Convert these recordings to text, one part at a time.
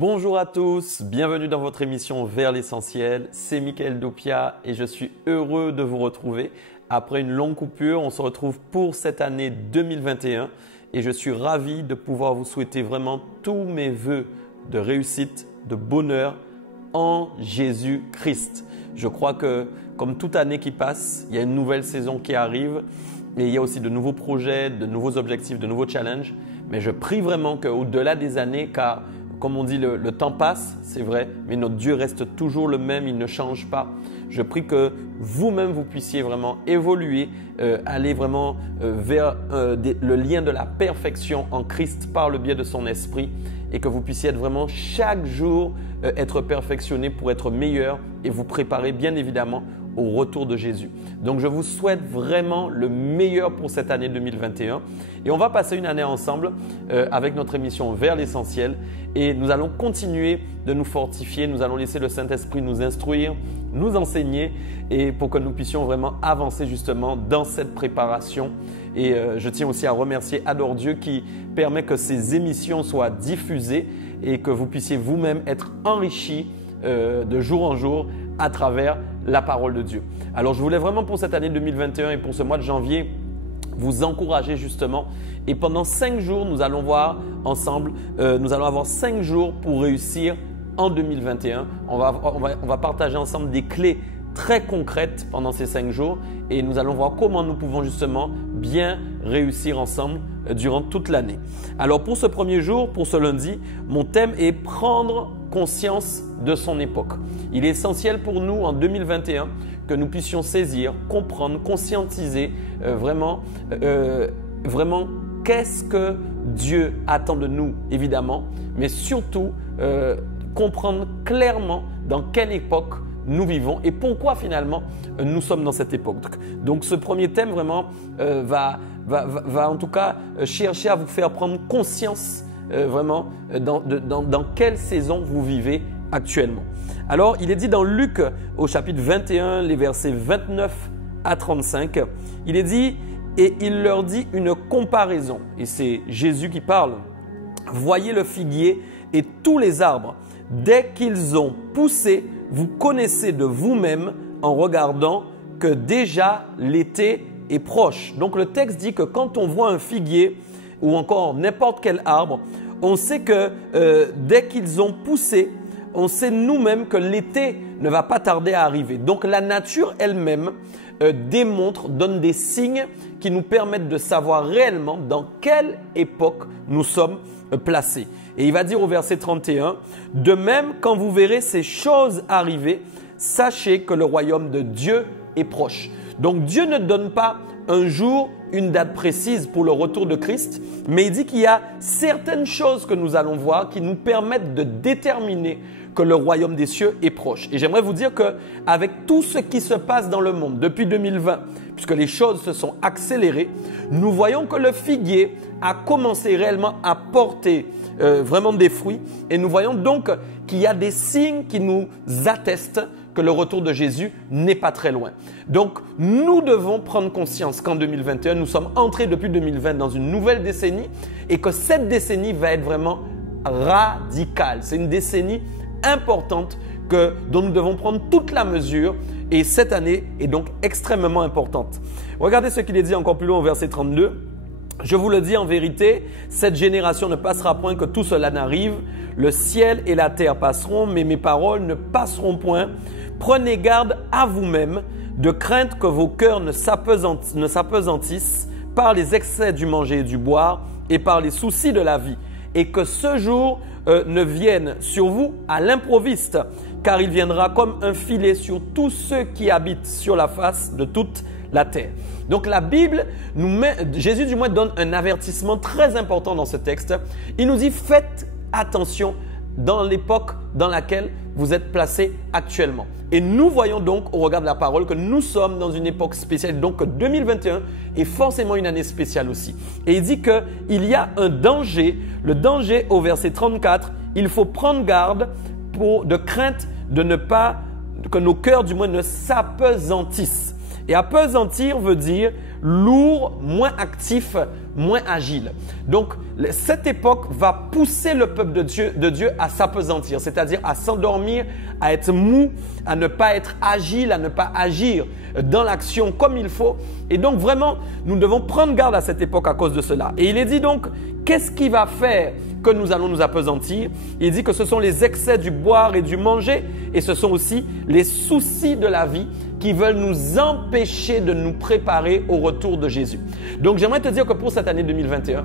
Bonjour à tous, bienvenue dans votre émission Vers l'essentiel. C'est Michael Dopia et je suis heureux de vous retrouver. Après une longue coupure, on se retrouve pour cette année 2021 et je suis ravi de pouvoir vous souhaiter vraiment tous mes vœux de réussite, de bonheur en Jésus-Christ. Je crois que comme toute année qui passe, il y a une nouvelle saison qui arrive et il y a aussi de nouveaux projets, de nouveaux objectifs, de nouveaux challenges. Mais je prie vraiment qu'au-delà des années, car comme on dit, le temps passe, c'est vrai, mais notre Dieu reste toujours le même, il ne change pas. Je prie que vous-même, vous puissiez vraiment évoluer, aller vraiment vers le lien de la perfection en Christ par le biais de son esprit et que vous puissiez être vraiment chaque jour être perfectionné pour être meilleur et vous préparer bien évidemment au retour de Jésus. Donc, je vous souhaite vraiment le meilleur pour cette année 2021 et on va passer une année ensemble avec notre émission Vers l'essentiel et nous allons continuer de nous fortifier, nous allons laisser le Saint-Esprit nous instruire, nous enseigner et pour que nous puissions vraiment avancer justement dans cette préparation. Et je tiens aussi à remercier Adore Dieu qui permet que ces émissions soient diffusées et que vous puissiez vous-même être enrichis de jour en jour à travers la parole de Dieu. Alors, je voulais vraiment pour cette année 2021 et pour ce mois de janvier vous encourager justement. Et pendant 5 jours, nous allons voir ensemble, nous allons avoir 5 jours pour réussir en 2021. On va partager ensemble des clés très concrètes pendant ces 5 jours et nous allons voir comment nous pouvons justement bien réussir ensemble durant toute l'année. Alors, pour ce premier jour, pour ce lundi, mon thème est prendre conscience de son époque. Il est essentiel pour nous en 2021 que nous puissions saisir, comprendre, conscientiser vraiment qu'est-ce que Dieu attend de nous évidemment, mais surtout comprendre clairement dans quelle époque nous vivons et pourquoi finalement nous sommes dans cette époque. Donc ce premier thème vraiment va en tout cas chercher à vous faire prendre conscience vraiment dans quelle saison vous vivez actuellement. Alors, il est dit dans Luc au chapitre 21, les versets 29 à 35, il est dit « Et il leur dit une comparaison » et c'est Jésus qui parle. « Voyez le figuier et tous les arbres. Dès qu'ils ont poussé, vous connaissez de vous-même en regardant que déjà l'été est proche. » Donc, le texte dit que quand on voit un figuier ou encore n'importe quel arbre, on sait que dès qu'ils ont poussé, on sait nous-mêmes que l'été ne va pas tarder à arriver. Donc la nature elle-même donne des signes qui nous permettent de savoir réellement dans quelle époque nous sommes placés. Et il va dire au verset 31, « De même, quand vous verrez ces choses arriver, sachez que le royaume de Dieu est proche. » Donc Dieu ne donne pas un jour, une date précise pour le retour de Christ, mais il dit qu'il y a certaines choses que nous allons voir qui nous permettent de déterminer que le royaume des cieux est proche. Et j'aimerais vous dire qu'avec tout ce qui se passe dans le monde depuis 2020, puisque les choses se sont accélérées, nous voyons que le figuier a commencé réellement à porter vraiment des fruits et nous voyons donc qu'il y a des signes qui nous attestent que le retour de Jésus n'est pas très loin. Donc, nous devons prendre conscience qu'en 2021, nous sommes entrés depuis 2020 dans une nouvelle décennie et que cette décennie va être vraiment radicale. C'est une décennie importante dont nous devons prendre toute la mesure et cette année est donc extrêmement importante. Regardez ce qu'il est dit encore plus loin au verset 32. « Je vous le dis en vérité, cette génération ne passera point que tout cela n'arrive. Le ciel et la terre passeront, mais mes paroles ne passeront point. Prenez garde à vous-même, de crainte que vos cœurs ne s'apesantissent par les excès du manger et du boire et par les soucis de la vie, et que ce jour ne vienne sur vous à l'improviste, car il viendra comme un filet sur tous ceux qui habitent sur la face de toute la terre. » Donc la Bible Jésus du moins donne un avertissement très important dans ce texte. Il nous dit faites attention dans l'époque dans laquelle vous êtes placés actuellement. Et nous voyons donc au regard de la parole que nous sommes dans une époque spéciale, donc que 2021 est forcément une année spéciale aussi. Et il dit qu'il y a un danger, le danger au verset 34, il faut prendre garde de crainte de ne pas, que nos cœurs du moins ne s'apesantissent. Et appesantir veut dire lourd, moins actif, moins agile. Donc, cette époque va pousser le peuple de Dieu à s'appesantir, c'est-à-dire à s'endormir, à être mou, à ne pas être agile, à ne pas agir dans l'action comme il faut. Et donc, vraiment, nous devons prendre garde à cette époque à cause de cela. Et il est dit donc, qu'est-ce qui va faire que nous allons nous appesantir? Il dit que ce sont les excès du boire et du manger et ce sont aussi les soucis de la vie qui veulent nous empêcher de nous préparer au retour de Jésus. Donc, j'aimerais te dire que pour cette année 2021,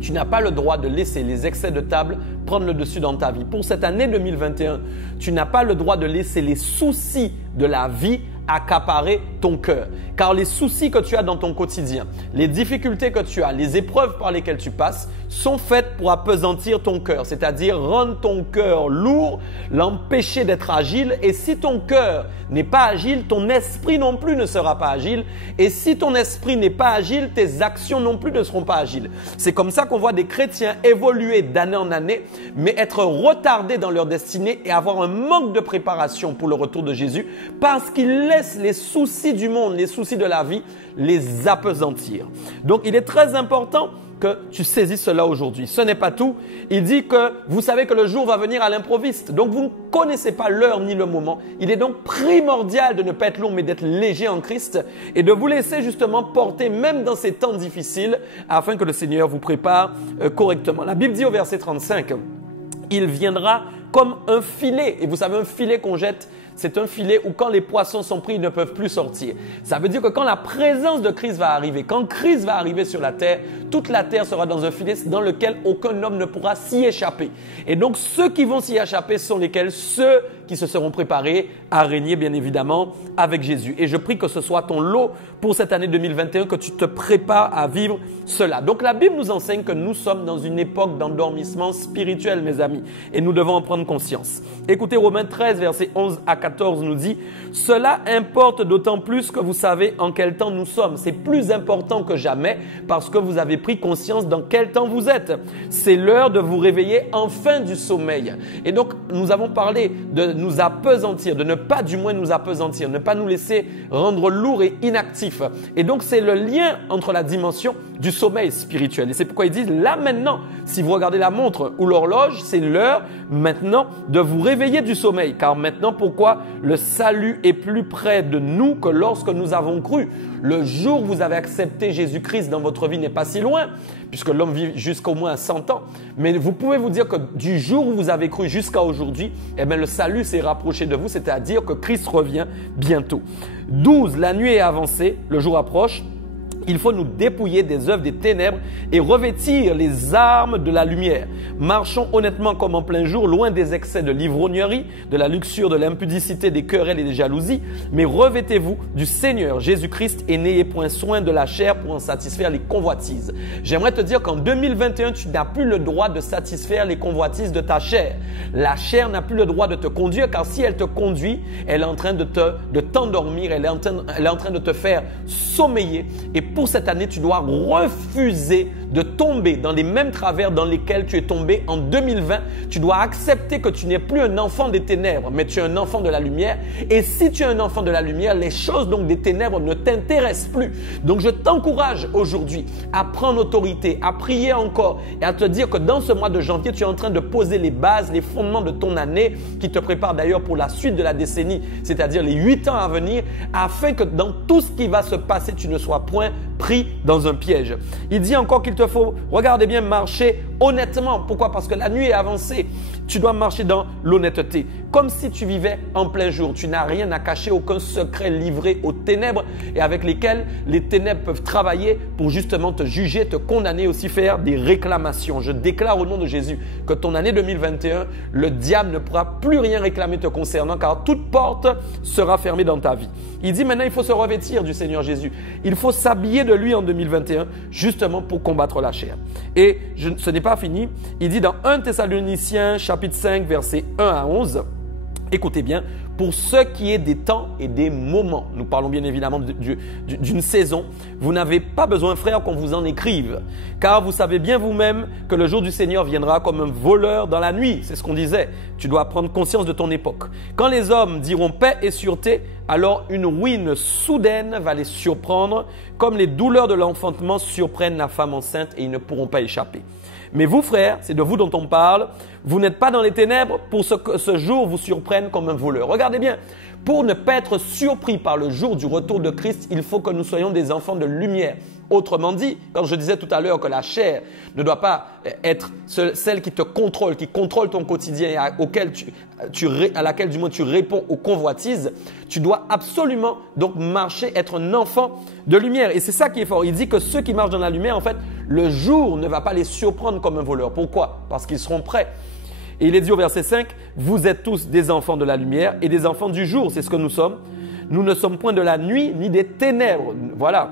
tu n'as pas le droit de laisser les excès de table prendre le dessus dans ta vie. Pour cette année 2021, tu n'as pas le droit de laisser les soucis de la vie accaparer ton cœur. Car les soucis que tu as dans ton quotidien, les difficultés que tu as, les épreuves par lesquelles tu passes sont faites pour appesantir ton cœur, c'est-à-dire rendre ton cœur lourd, l'empêcher d'être agile. Et si ton cœur n'est pas agile, ton esprit non plus ne sera pas agile. Et si ton esprit n'est pas agile, tes actions non plus ne seront pas agiles. C'est comme ça qu'on voit des chrétiens évoluer d'année en année, mais être retardés dans leur destinée et avoir un manque de préparation pour le retour de Jésus parce qu'ils laissent les soucis du monde, les soucis de la vie, les appesantir. Donc, il est très important que tu saisisses cela aujourd'hui. Ce n'est pas tout. Il dit que vous savez que le jour va venir à l'improviste. Donc, vous ne connaissez pas l'heure ni le moment. Il est donc primordial de ne pas être long, mais d'être léger en Christ et de vous laisser justement porter même dans ces temps difficiles afin que le Seigneur vous prépare correctement. La Bible dit au verset 35, « Il viendra comme un filet. » Et vous savez, un filet qu'on jette, c'est un filet où quand les poissons sont pris, ils ne peuvent plus sortir. Ça veut dire que quand la présence de Christ va arriver, quand Christ va arriver sur la terre, toute la terre sera dans un filet dans lequel aucun homme ne pourra s'y échapper. Et donc, ceux qui vont s'y échapper sont lesquels? Ceux qui se seront préparés à régner, bien évidemment, avec Jésus. Et je prie que ce soit ton lot pour cette année 2021, que tu te prépares à vivre cela. Donc, la Bible nous enseigne que nous sommes dans une époque d'endormissement spirituel, mes amis, et nous devons en prendre conscience. Écoutez, Romains 13, versets 11 à 14 nous dit « Cela importe d'autant plus que vous savez en quel temps nous sommes. C'est plus important que jamais parce que vous avez pris conscience dans quel temps vous êtes. C'est l'heure de vous réveiller enfin du sommeil. » Et donc, nous avons parlé de nous appesantir, de ne pas du moins nous appesantir, ne pas nous laisser rendre lourds et inactifs. Et donc, c'est le lien entre la dimension du sommeil spirituel. Et c'est pourquoi ils disent là maintenant, si vous regardez la montre ou l'horloge, c'est l'heure maintenant de vous réveiller du sommeil. Car maintenant, pourquoi? Le salut est plus près de nous que lorsque nous avons cru. Le jour où vous avez accepté Jésus-Christ dans votre vie n'est pas si loin, puisque l'homme vit jusqu'au moins 100 ans. Mais vous pouvez vous dire que du jour où vous avez cru jusqu'à aujourd'hui, eh bien, le salut s'est rapproché de vous, c'est-à-dire que Christ revient bientôt. 12. La nuit est avancée, le jour approche. Il faut nous dépouiller des œuvres des ténèbres et revêtir les armes de la lumière. Marchons honnêtement comme en plein jour, loin des excès de l'ivrognerie, de la luxure, de l'impudicité, des querelles et des jalousies. Mais revêtez-vous du Seigneur Jésus-Christ et n'ayez point soin de la chair pour en satisfaire les convoitises. J'aimerais te dire qu'en 2021, tu n'as plus le droit de satisfaire les convoitises de ta chair. La chair n'a plus le droit de te conduire car si elle te conduit, elle est en train de t'endormir, elle est en train de te faire sommeiller. Et pour cette année, tu dois refuser de tomber dans les mêmes travers dans lesquels tu es tombé en 2020. Tu dois accepter que tu n'es plus un enfant des ténèbres, mais tu es un enfant de la lumière. Et si tu es un enfant de la lumière, les choses donc des ténèbres ne t'intéressent plus. Donc, je t'encourage aujourd'hui à prendre autorité, à prier encore et à te dire que dans ce mois de janvier, tu es en train de poser les bases, les fondements de ton année qui te prépare d'ailleurs pour la suite de la décennie, c'est-à-dire les 8 ans à venir, afin que dans tout ce qui va se passer, tu ne sois point pris dans un piège. Il dit encore qu'il te faut, regardez bien, marcher honnêtement. Pourquoi? Parce que la nuit est avancée. Tu dois marcher dans l'honnêteté. Comme si tu vivais en plein jour. Tu n'as rien à cacher, aucun secret livré aux ténèbres et avec lesquels les ténèbres peuvent travailler pour justement te juger, te condamner, aussi faire des réclamations. Je déclare au nom de Jésus que ton année 2021, le diable ne pourra plus rien réclamer te concernant car toute porte sera fermée dans ta vie. Il dit maintenant, il faut se revêtir du Seigneur Jésus. Il faut s'habiller de lui en 2021 justement pour combattre la chair. Et ce n'est pas fini. Il dit dans 1 Thessaloniciens chapitre 5 versets 1 à 11, écoutez bien, « pour ce qui est des temps et des moments. Nous parlons bien évidemment d'une saison. Vous n'avez pas besoin, frère, qu'on vous en écrive, car vous savez bien vous-même que le jour du Seigneur viendra comme un voleur dans la nuit. C'est ce qu'on disait. Tu dois prendre conscience de ton époque. Quand les hommes diront paix et sûreté, alors une ruine soudaine va les surprendre, comme les douleurs de l'enfantement surprennent la femme enceinte et ils ne pourront pas échapper. Mais vous, frères, c'est de vous dont on parle, vous n'êtes pas dans les ténèbres pour que ce jour vous surprenne comme un voleur. Regardez bien, pour ne pas être surpris par le jour du retour de Christ, il faut que nous soyons des enfants de lumière. Autrement dit, quand je disais tout à l'heure que la chair ne doit pas être celle qui te contrôle, qui contrôle ton quotidien et à laquelle du moins tu réponds aux convoitises, tu dois absolument donc marcher, être un enfant de lumière. Et c'est ça qui est fort. Il dit que ceux qui marchent dans la lumière, en fait, le jour ne va pas les surprendre comme un voleur. Pourquoi? Parce qu'ils seront prêts. Et il est dit au verset 5, « Vous êtes tous des enfants de la lumière et des enfants du jour. » C'est ce que nous sommes. Nous ne sommes point de la nuit ni des ténèbres. Voilà.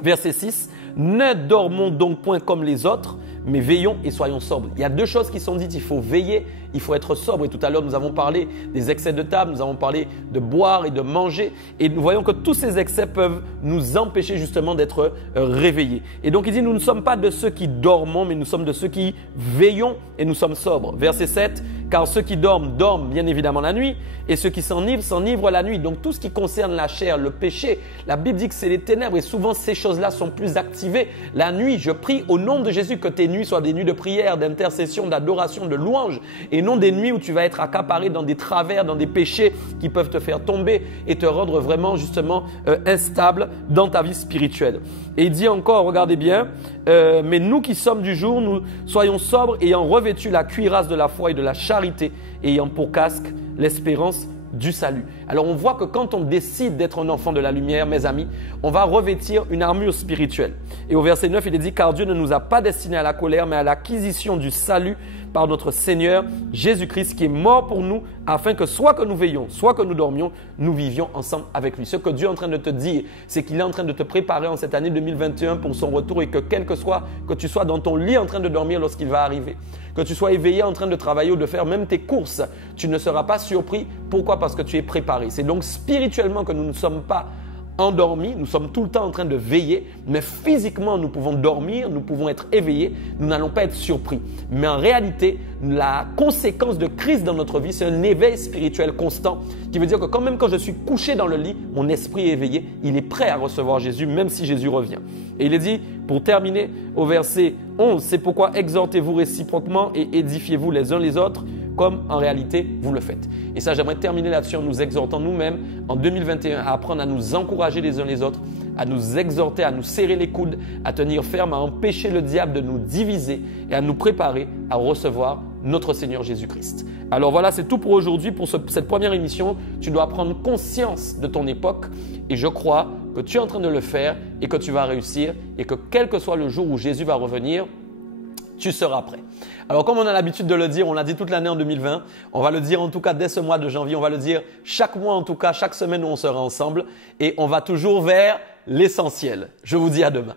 Verset 6, « Ne dormons donc point comme les autres, mais veillons et soyons sobres. » Il y a deux choses qui sont dites. Il faut veiller, il faut être sobre. Et tout à l'heure, nous avons parlé des excès de table, nous avons parlé de boire et de manger. Et nous voyons que tous ces excès peuvent nous empêcher justement d'être réveillés. Et donc, il dit, nous ne sommes pas de ceux qui dormons, mais nous sommes de ceux qui veillons et nous sommes sobres. Verset 7, « Car ceux qui dorment, dorment bien évidemment la nuit, et ceux qui s'enivrent, s'enivrent la nuit. » Donc, tout ce qui concerne la chair, le péché, la Bible dit que c'est les ténèbres et souvent ces choses-là sont plus activées la nuit. Je prie au nom de Jésus que tes nuits soient des nuits de prière, d'intercession, d'adoration, de louange et non des nuits où tu vas être accaparé dans des travers, dans des péchés qui peuvent te faire tomber et te rendre vraiment justement instable dans ta vie spirituelle. Et il dit encore, regardez bien, mais nous qui sommes du jour, nous soyons sobres, ayant revêtu la cuirasse de la foi et de la charité, ayant pour casque l'espérance du salut. Alors on voit que quand on décide d'être un enfant de la lumière, mes amis, on va revêtir une armure spirituelle. Et au verset 9, il est dit, car Dieu ne nous a pas destinés à la colère, mais à l'acquisition du salut par notre Seigneur Jésus-Christ, qui est mort pour nous, afin que soit que nous veillions, soit que nous dormions, nous vivions ensemble avec lui. Ce que Dieu est en train de te dire, c'est qu'il est en train de te préparer en cette année 2021 pour son retour et que que tu sois dans ton lit en train de dormir lorsqu'il va arriver, que tu sois éveillé en train de travailler ou de faire même tes courses, tu ne seras pas surpris. Pourquoi? Parce que tu es préparé. C'est donc spirituellement que nous ne sommes pas endormis, nous sommes tout le temps en train de veiller, mais physiquement nous pouvons dormir, nous pouvons être éveillés, nous n'allons pas être surpris. Mais en réalité, la conséquence de Christ dans notre vie, c'est un éveil spirituel constant qui veut dire que quand même quand je suis couché dans le lit, mon esprit est éveillé, il est prêt à recevoir Jésus même si Jésus revient. Et il est dit, pour terminer au verset 11, c'est pourquoi exhortez-vous réciproquement et édifiez-vous les uns les autres comme en réalité vous le faites. Et ça, j'aimerais terminer là-dessus en nous exhortant nous-mêmes en 2021 à apprendre à nous encourager les uns les autres, à nous exhorter, à nous serrer les coudes, à tenir ferme, à empêcher le diable de nous diviser et à nous préparer à recevoir notre Seigneur Jésus-Christ. Alors voilà, c'est tout pour aujourd'hui, pour cette première émission. Tu dois prendre conscience de ton époque et je crois que tu es en train de le faire et que tu vas réussir et que quel que soit le jour où Jésus va revenir, tu seras prêt. Alors comme on a l'habitude de le dire, on l'a dit toute l'année en 2020, on va le dire en tout cas dès ce mois de janvier, on va le dire chaque mois en tout cas, chaque semaine où on sera ensemble et on va toujours vers l'essentiel. Je vous dis à demain.